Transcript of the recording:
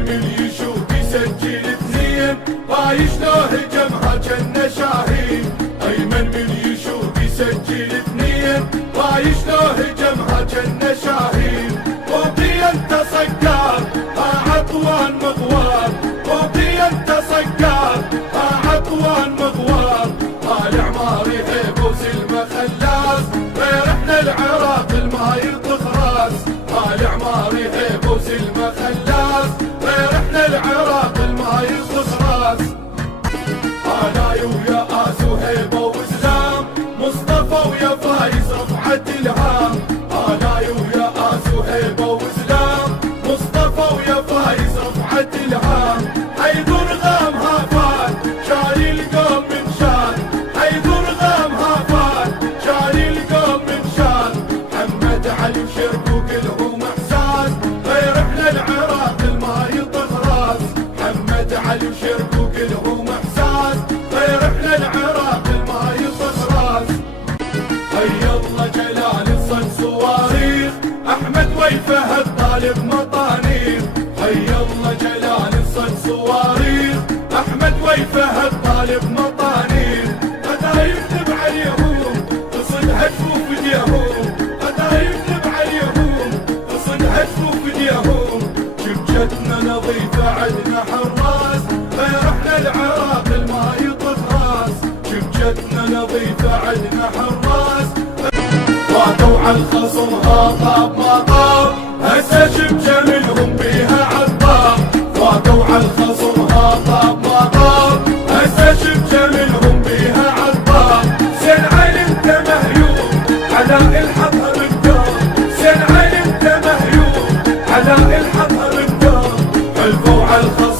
من يشوف يسجل اثنين، بايش لو هجمها جنة شاهين. ايمن من يشوف يسجل اثنين، بايش لو هجمها جنة شاهين. وبي انت صقار ها عطوان مغوار، وبي انت صقار ها عطوان مغوار. طالع ماري هيب وسلمى خلاص، غير احنا العراق الما يطخ راس. طالع ماري هيب وسلمى خلاص، غير احنا العراق الما يطخ راس. هناي ويا آس وهيبة وإسلام، مصطفى ويا فايز رفعت الهام. هناي ويا آس وهيبة وإسلام، مصطفى ويا فايز رفعت الهام. حيدر غام هافان شاري القوم من شان، حيدر غام هافان شاري القوم من شان. محمد علي وشرقوق لهم احساس، غير احنا العراق الما يطخ راس. محمد علي وشرقوق لهم احساس، غير احنا العراق الما يطخ راس. هيا الله جلال الصن صواريخ، احمد ويفهد طالب مطانيخ. هيا الله جلال الصن صواريخ، احمد ويفهد طالب مطانيخ. غدا يكتب عليهم تصد هتفوف ايديهم، غدا يكتب عليهم تصد هتفوف ايديهم. شبجتنا نظيفة عدنا حراس، غير احنا العراق الما يطخ راس. شبجتنا نظيفة عدنا حراس، فاتوا عالخصم ها طاب ما طاب، هسه شبجة منهم بيها عطاب. فاتوا عالخصم ها طاب ما طاب، هسه شبجة منهم بيها عطاب. زين عين انت مهيوم على الحظر الدار، زين عين انت مهيوم على الحظر الدار. حلفوا عالخصم